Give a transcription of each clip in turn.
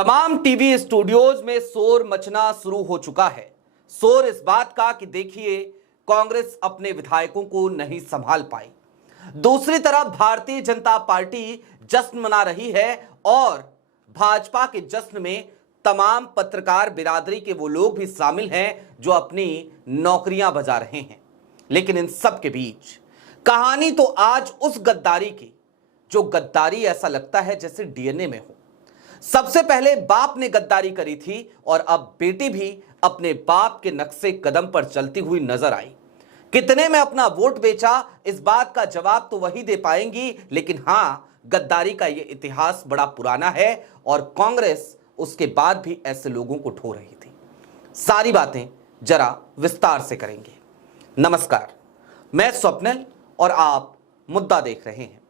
तमाम TV studios में शोर मचना शुरू हो चुका है। शोर इस बात का कि देखिए कांग्रेस अपने विधायकों को नहीं संभाल पाई। दूसरी तरफ भारतीय जनता पार्टी जश्न मना रही है और भाजपा के जश्न में तमाम पत्रकार बिरादरी के वो लोग भी शामिल हैं जो अपनी नौकरियां बजा रहे हैं। लेकिन इन सब के बीच कहानी तो आज उस गद्दारी की, जो गद्दारी ऐसा लगता है जैसे डीएनए में हो। सबसे पहले बाप ने गद्दारी करी थी और अब बेटी भी अपने बाप के नक्शे कदम पर चलती हुई नजर आई। कितने में अपना वोट बेचा, इस बात का जवाब तो वही दे पाएंगी, लेकिन हां, गद्दारी का यह इतिहास बड़ा पुराना है और कांग्रेस उसके बाद भी ऐसे लोगों को ढो रही थी। सारी बातें जरा विस्तार से करेंगे। नमस्कार, मैं स्वप्निल और आप मुद्दा देख रहे हैं।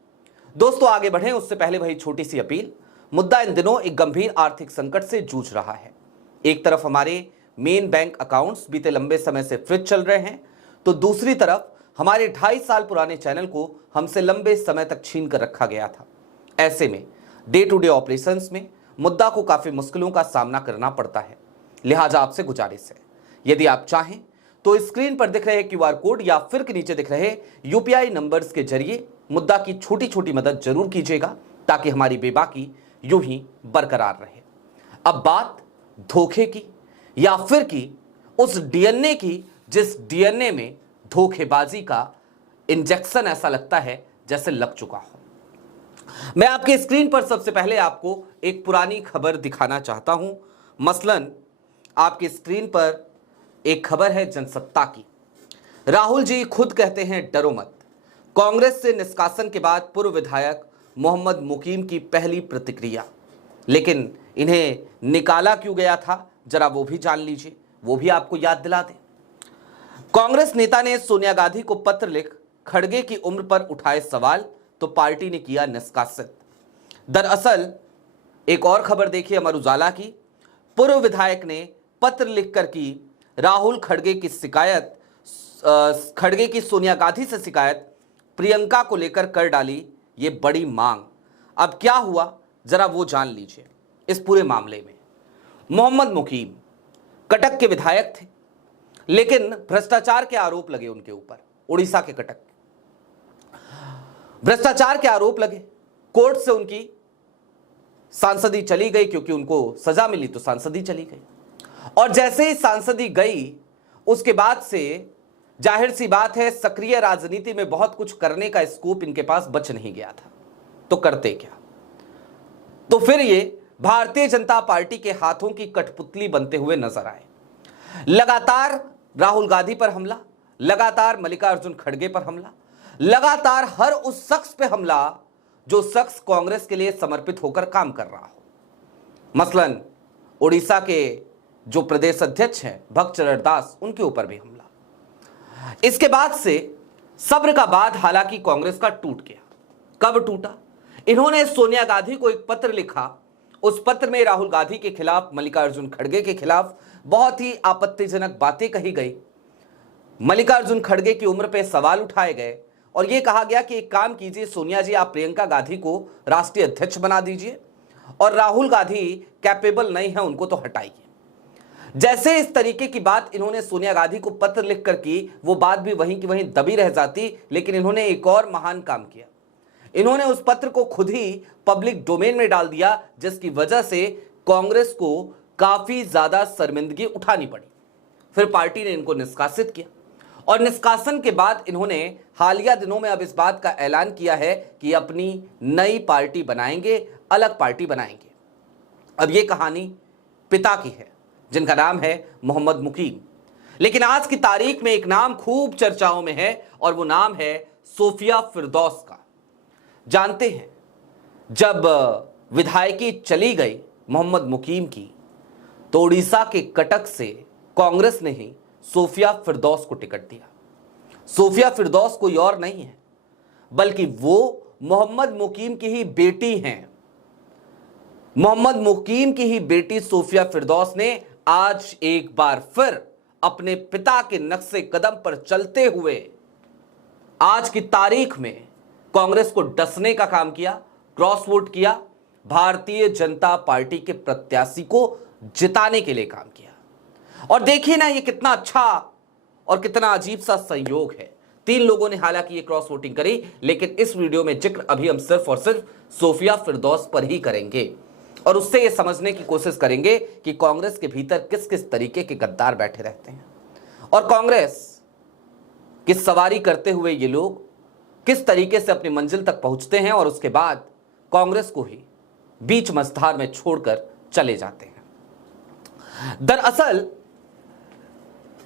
दोस्तों, आगे बढ़ें उससे पहले वही छोटी सी अपील। मुद्दा इन दिनों एक गंभीर आर्थिक संकट से जूझ रहा है। एक तरफ हमारे मेन बैंक अकाउंट्स बीते लंबे समय से फ्रीज चल रहे हैं, तो दूसरी तरफ हमारे 2.5 साल पुराने चैनल को हमसे लंबे समय तक छीन कर रखा गया था। ऐसे में डे टू डे ऑपरेशंस में मुद्दा को काफी मुश्किलों का सामना करना पड़ता है। लिहाजा आपसे गुजारिश है, यदि आप चाहें तो स्क्रीन पर दिख रहे क्यूआर कोड या फिर के नीचे दिख रहे यूपीआई नंबर्स के जरिए मुद्दा की छोटी छोटी मदद जरूर कीजिएगा, ताकि हमारी बेबाकी यूं ही बरकरार रहे। अब बात धोखे की या फिर की उस डीएनए की, जिस डीएनए में धोखेबाजी का इंजेक्शन ऐसा लगता है जैसे लग चुका हो। मैं आपके स्क्रीन पर सबसे पहले आपको एक पुरानी खबर दिखाना चाहता हूं। मसलन आपकी स्क्रीन पर एक खबर है जनसत्ता की। राहुल जी खुद कहते हैं डरो मत। कांग्रेस से निष्कासन के बाद पूर्व विधायक मोहम्मद मुकीम की पहली प्रतिक्रिया। लेकिन इन्हें निकाला क्यों गया था, जरा वो भी जान लीजिए, वो भी आपको याद दिला दें। कांग्रेस नेता ने सोनिया गांधी को पत्र लिख खड़गे की उम्र पर उठाए सवाल, तो पार्टी ने किया निष्कासित। दरअसल एक और खबर देखिए अमर उजाला की। पूर्व विधायक ने पत्र लिखकर की राहुल खड़गे की शिकायत, खड़गे की सोनिया गांधी से शिकायत प्रियंका को लेकर कर डाली ये बड़ी मांग। अब क्या हुआ जरा वो जान लीजिए। इस पूरे मामले में मोहम्मद मुकीम कटक के विधायक थे, लेकिन भ्रष्टाचार के आरोप लगे उनके ऊपर। उड़ीसा के कटक भ्रष्टाचार के आरोप लगे। कोर्ट से उनकी सांसदी चली गई, क्योंकि उनको सजा मिली तो सांसदी चली गई। और जैसे ही सांसदी गई, उसके बाद से जाहिर सी बात है सक्रिय राजनीति में बहुत कुछ करने का स्कोप इनके पास बच नहीं गया था। तो करते क्या? तो फिर ये भारतीय जनता पार्टी के हाथों की कठपुतली बनते हुए नजर आए। लगातार राहुल गांधी पर हमला, लगातार मल्लिकार्जुन खड़गे पर हमला, लगातार हर उस शख्स पे हमला जो शख्स कांग्रेस के लिए समर्पित होकर काम कर रहा हो। मसलन उड़ीसा के जो प्रदेश अध्यक्ष हैं भक्त चरण दास, उनके ऊपर भी हमला। इसके बाद से सब्र का बांध हालांकि कांग्रेस का टूट गया। कब टूटा? इन्होंने सोनिया गांधी को एक पत्र लिखा। उस पत्र में राहुल गांधी के खिलाफ, मल्लिकार्जुन खड़गे के खिलाफ बहुत ही आपत्तिजनक बातें कही गई। मल्लिकार्जुन खड़गे की उम्र पर सवाल उठाए गए और यह कहा गया कि एक काम कीजिए सोनिया जी, आप प्रियंका गांधी को राष्ट्रीय अध्यक्ष बना दीजिए और राहुल गांधी कैपेबल नहीं है, उनको तो हटाइए। जैसे इस तरीके की बात इन्होंने सोनिया गांधी को पत्र लिखकर की, वो बात भी वहीं की वहीं दबी रह जाती। लेकिन इन्होंने एक और महान काम किया। इन्होंने उस पत्र को खुद ही पब्लिक डोमेन में डाल दिया, जिसकी वजह से कांग्रेस को काफी ज्यादा शर्मिंदगी उठानी पड़ी। फिर पार्टी ने इनको निष्कासित किया और निष्कासन के बाद इन्होंने हालिया दिनों में अब इस बात का ऐलान किया है कि अपनी नई पार्टी बनाएंगे, अलग पार्टी बनाएंगे। अब यह कहानी पिता की है, जिनका नाम है मोहम्मद मुकीम। लेकिन आज की तारीख में एक नाम खूब चर्चाओं में है और वो नाम है सोफिया फिरदौस का। जानते हैं, जब विधायकी चली गई मोहम्मद मुकीम की, तो उड़ीसा के कटक से कांग्रेस ने ही सोफिया फिरदौस को टिकट दिया। सोफिया फिरदौस कोई और नहीं है, बल्कि वो मोहम्मद मुकीम की ही बेटी हैं। मोहम्मद मुकीम की ही बेटी सोफिया फिरदौस ने आज एक बार फिर अपने पिता के नक्शे कदम पर चलते हुए आज की तारीख में कांग्रेस को डसने का काम किया, क्रॉस वोट किया भारतीय जनता पार्टी के प्रत्याशी को जिताने के लिए काम किया। और देखिए ना, ये कितना अच्छा और कितना अजीब सा संयोग है। 3 लोगों ने हालांकि ये क्रॉस वोटिंग करी, लेकिन इस वीडियो में जिक्र अभी हम सिर्फ और सिर्फ सोफिया फिरदौस पर ही करेंगे और उससे ये समझने की कोशिश करेंगे कि कांग्रेस के भीतर किस किस तरीके के गद्दार बैठे रहते हैं और कांग्रेस की सवारी करते हुए ये लोग किस तरीके से अपनी मंजिल तक पहुंचते हैं और उसके बाद कांग्रेस को ही बीच मझधार में छोड़कर चले जाते हैं। दरअसल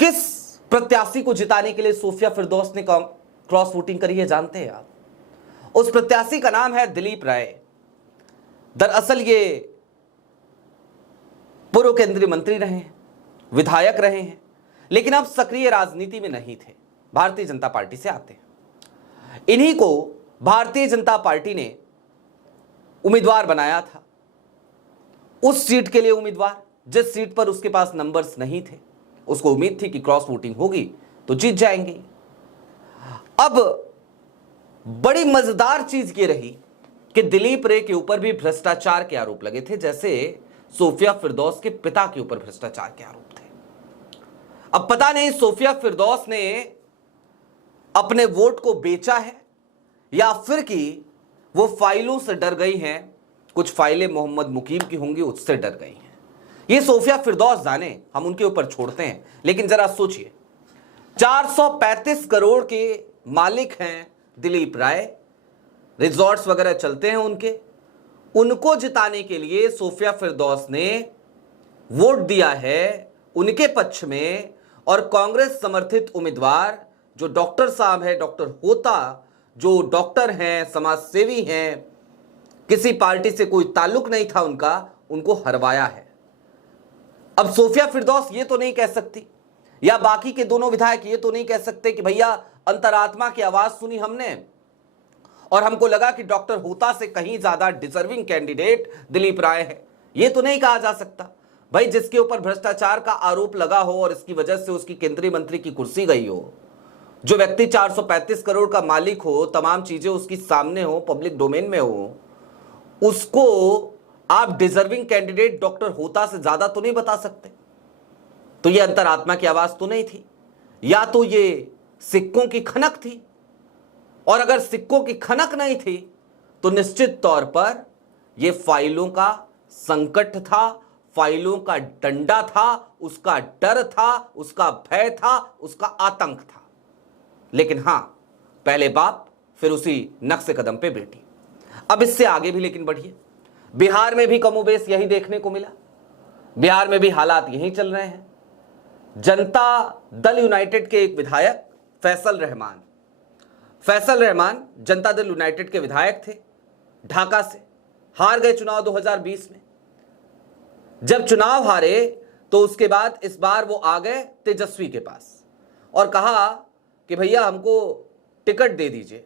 किस प्रत्याशी को जिताने के लिए सोफिया फिरदौस ने क्रॉस वोटिंग करी है जानते हैं आप? उस प्रत्याशी का नाम है दिलीप राय। दरअसल ये पूर्व केंद्रीय मंत्री रहे हैं, विधायक रहे हैं, लेकिन अब सक्रिय राजनीति में नहीं थे, भारतीय जनता पार्टी से आते हैं। इन्हीं को भारतीय जनता पार्टी ने उम्मीदवार बनाया था, उस सीट के लिए उम्मीदवार जिस सीट पर उसके पास नंबर्स नहीं थे। उसको उम्मीद थी कि क्रॉस वोटिंग होगी तो जीत जाएंगे। अब बड़ी मजेदार चीज ये रही कि दिलीप रे के ऊपर भी भ्रष्टाचार के आरोप लगे थे, जैसे सोफिया फिरदौस के पिता के ऊपर भ्रष्टाचार के आरोप थे। अब पता नहीं सोफिया फिरदौस ने अपने वोट को बेचा है या फिर कि वो फाइलों से डर गई हैं, कुछ फाइलें मोहम्मद मुकीम की होंगी उससे डर गई हैं। ये सोफिया फिरदौस जाने, हम उनके ऊपर छोड़ते हैं। लेकिन जरा सोचिए, 435 करोड़ के मालिक हैं दिलीप राय, रिजॉर्ट्स वगैरह चलते हैं उनको जिताने के लिए सोफिया फिरदौस ने वोट दिया है उनके पक्ष में। और कांग्रेस समर्थित उम्मीदवार जो डॉक्टर साहब है, डॉक्टर होता, जो डॉक्टर हैं, समाज सेवी हैं, किसी पार्टी से कोई ताल्लुक नहीं था उनका, उनको हरवाया है। अब सोफिया फिरदौस ये तो नहीं कह सकती, या बाकी के दोनों विधायक ये तो नहीं कह सकते कि भैया अंतरात्मा की आवाज सुनी हमने और हमको लगा कि डॉक्टर होता से कहीं ज्यादा डिजर्विंग कैंडिडेट दिलीप राय है। ये तो नहीं कहा जा सकता। भाई, जिसके ऊपर भ्रष्टाचार का आरोप लगा हो और इसकी वजह से उसकी केंद्रीय मंत्री की कुर्सी गई हो, जो व्यक्ति 435 करोड़ का मालिक हो, तमाम चीजें उसकी सामने हो, पब्लिक डोमेन में हो, उसको आप डिजर्विंग कैंडिडेट डॉक्टर होता से ज्यादा तो नहीं बता सकते। तो ये अंतरात्मा की आवाज तो नहीं थी, या तो ये सिक्कों की खनक थी। और अगर सिक्कों की खनक नहीं थी तो निश्चित तौर पर यह फाइलों का संकट था, फाइलों का डंडा था, उसका डर था, उसका भय था, उसका आतंक था। लेकिन हां, पहले बाप फिर उसी नक्शे कदम पे बेटी। अब इससे आगे भी लेकिन बढ़िए, बिहार में भी कमोबेश यही देखने को मिला। बिहार में भी हालात यही चल रहे हैं। जनता दल यूनाइटेड के एक विधायक फैसल रहमान जनता दल यूनाइटेड के विधायक थे, ढाका से हार गए चुनाव 2020 में। जब चुनाव हारे तो उसके बाद इस बार वो आ गए तेजस्वी के पास और कहा कि भैया हमको टिकट दे दीजिए,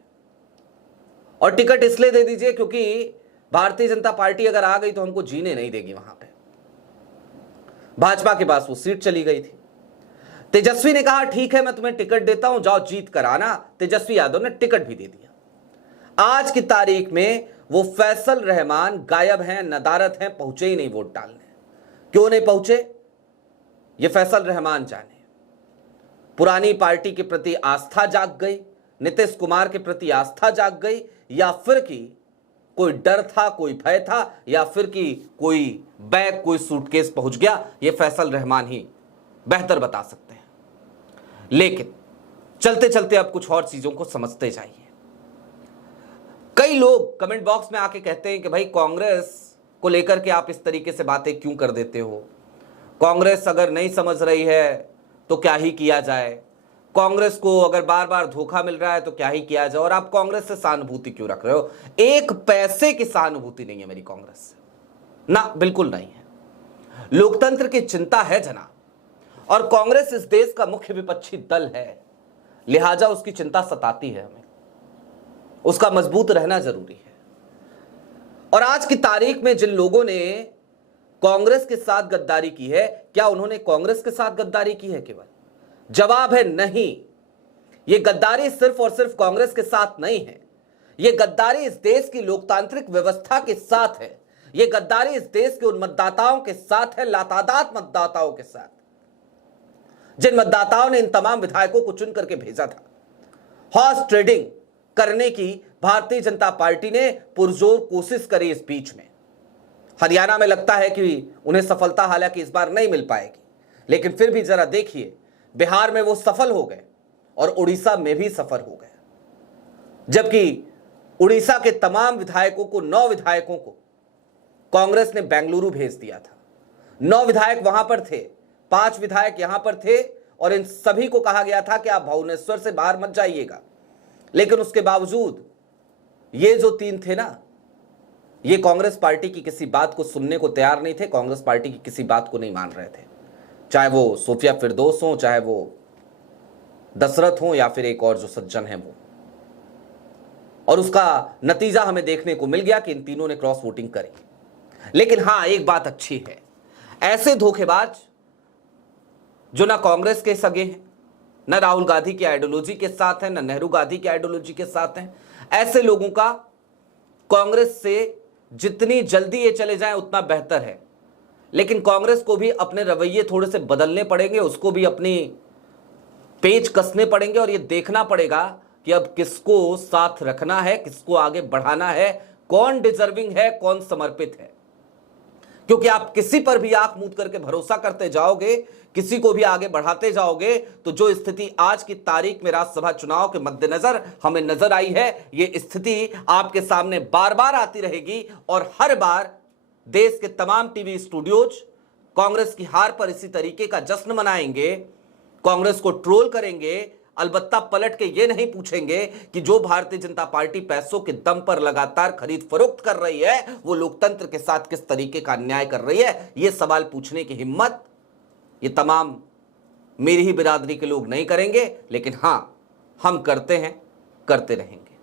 और टिकट इसलिए दे दीजिए क्योंकि भारतीय जनता पार्टी अगर आ गई तो हमको जीने नहीं देगी। वहां पे भाजपा के पास वो सीट चली गई थी। तेजस्वी ने कहा ठीक है, मैं तुम्हें टिकट देता हूं, जाओ जीत कर आना। तेजस्वी यादव ने टिकट भी दे दिया। आज की तारीख में वो फैसल रहमान गायब हैं, नदारद हैं, पहुंचे ही नहीं वोट डालने। क्यों नहीं पहुंचे, ये फैसल रहमान जाने। पुरानी पार्टी के प्रति आस्था जाग गई, नीतीश कुमार के प्रति आस्था जाग गई, या फिर कि कोई डर था, कोई भय था, या फिर कि कोई बैग, कोई सूटकेस पहुंच गया, ये फैसल रहमान ही बेहतर बता सकते हैं। लेकिन चलते चलते अब कुछ और चीजों को समझते जाइए। कई लोग कमेंट बॉक्स में आके कहते हैं कि भाई कांग्रेस को लेकर के आप इस तरीके से बातें क्यों कर देते हो, कांग्रेस अगर नहीं समझ रही है तो क्या ही किया जाए, कांग्रेस को अगर बार बार धोखा मिल रहा है तो क्या ही किया जाए, और आप कांग्रेस से सहानुभूति क्यों रख रहे हो। एक पैसे की सहानुभूति नहीं है मेरी कांग्रेस से, ना बिल्कुल नहीं है। लोकतंत्र की चिंता है जनाब, और कांग्रेस इस देश का मुख्य विपक्षी दल है, लिहाजा उसकी चिंता सताती है हमें, उसका मजबूत रहना जरूरी है। और आज की तारीख में जिन लोगों ने कांग्रेस के साथ गद्दारी की है, क्या उन्होंने कांग्रेस के साथ गद्दारी की है केवल? जवाब है नहीं। यह गद्दारी सिर्फ और सिर्फ कांग्रेस के साथ नहीं है, यह गद्दारी इस देश की लोकतांत्रिक व्यवस्था के साथ है, ये गद्दारी इस देश के उन मतदाताओं के साथ है, लातादाद मतदाताओं के साथ, जिन मतदाताओं ने इन तमाम विधायकों को चुन करके भेजा था। हॉर्स ट्रेडिंग करने की भारतीय जनता पार्टी ने पुरजोर कोशिश करी इस बीच में। हरियाणा में लगता है कि उन्हें सफलता हालांकि इस बार नहीं मिल पाएगी, लेकिन फिर भी जरा देखिए, बिहार में वो सफल हो गए और उड़ीसा में भी सफल हो गए। जबकि उड़ीसा के तमाम विधायकों को, 9 विधायकों को कांग्रेस ने बेंगलुरु भेज दिया था। 9 विधायक वहां पर थे, 5 विधायक यहां पर थे और इन सभी को कहा गया था कि आप भुवनेश्वर से बाहर मत जाइएगा। लेकिन उसके बावजूद ये जो 3 थे ना, ये कांग्रेस पार्टी की किसी बात को सुनने को तैयार नहीं थे, कांग्रेस पार्टी की किसी बात को नहीं मान रहे थे। चाहे वो सोफिया फिरदौस हो, चाहे वो दशरथ हो, या फिर एक और जो सज्जन है वो। और उसका नतीजा हमें देखने को मिल गया कि इन तीनों ने क्रॉस वोटिंग करी। लेकिन हां, एक बात अच्छी है, ऐसे धोखेबाज जो ना कांग्रेस के सगे हैं, ना राहुल गांधी की आइडियोलॉजी के साथ हैं, ना नेहरू गांधी की आइडियोलॉजी के साथ हैं, ऐसे लोगों का कांग्रेस से जितनी जल्दी ये चले जाएं उतना बेहतर है। लेकिन कांग्रेस को भी अपने रवैये थोड़े से बदलने पड़ेंगे, उसको भी अपनी पेच कसने पड़ेंगे और ये देखना पड़ेगा कि अब किसको साथ रखना है, किसको आगे बढ़ाना है, कौन डिजर्विंग है, कौन समर्पित है। क्योंकि आप किसी पर भी आंख मूंद करके भरोसा करते जाओगे, किसी को भी आगे बढ़ाते जाओगे, तो जो स्थिति आज की तारीख में राज्यसभा चुनाव के मद्देनजर हमें नजर आई है, ये स्थिति आपके सामने बार बार आती रहेगी और हर बार देश के तमाम टीवी स्टूडियोज कांग्रेस की हार पर इसी तरीके का जश्न मनाएंगे, कांग्रेस को ट्रोल करेंगे, अलबत्ता पलट के ये नहीं पूछेंगे कि जो भारतीय जनता पार्टी पैसों के दम पर लगातार खरीद फरोख्त कर रही है, वो लोकतंत्र के साथ किस तरीके का अन्याय कर रही है। ये सवाल पूछने की हिम्मत ये तमाम मेरी ही बिरादरी के लोग नहीं करेंगे, लेकिन हां, हम करते हैं, करते रहेंगे।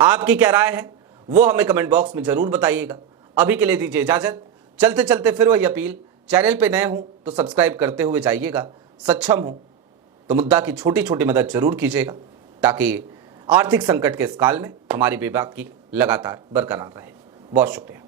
आपकी क्या राय है वो हमें कमेंट बॉक्स में जरूर बताइएगा। अभी के लिए दीजिए इजाजत। चलते चलते फिर वही अपील, चैनल पे नए हो तो सब्सक्राइब करते हुए जाइएगा, सक्षम हो तो मुद्दा की छोटी छोटी मदद जरूर कीजिएगा, ताकि आर्थिक संकट के इस काल में हमारी बेबाकी लगातार बरकरार रहे। बहुत शुक्रिया।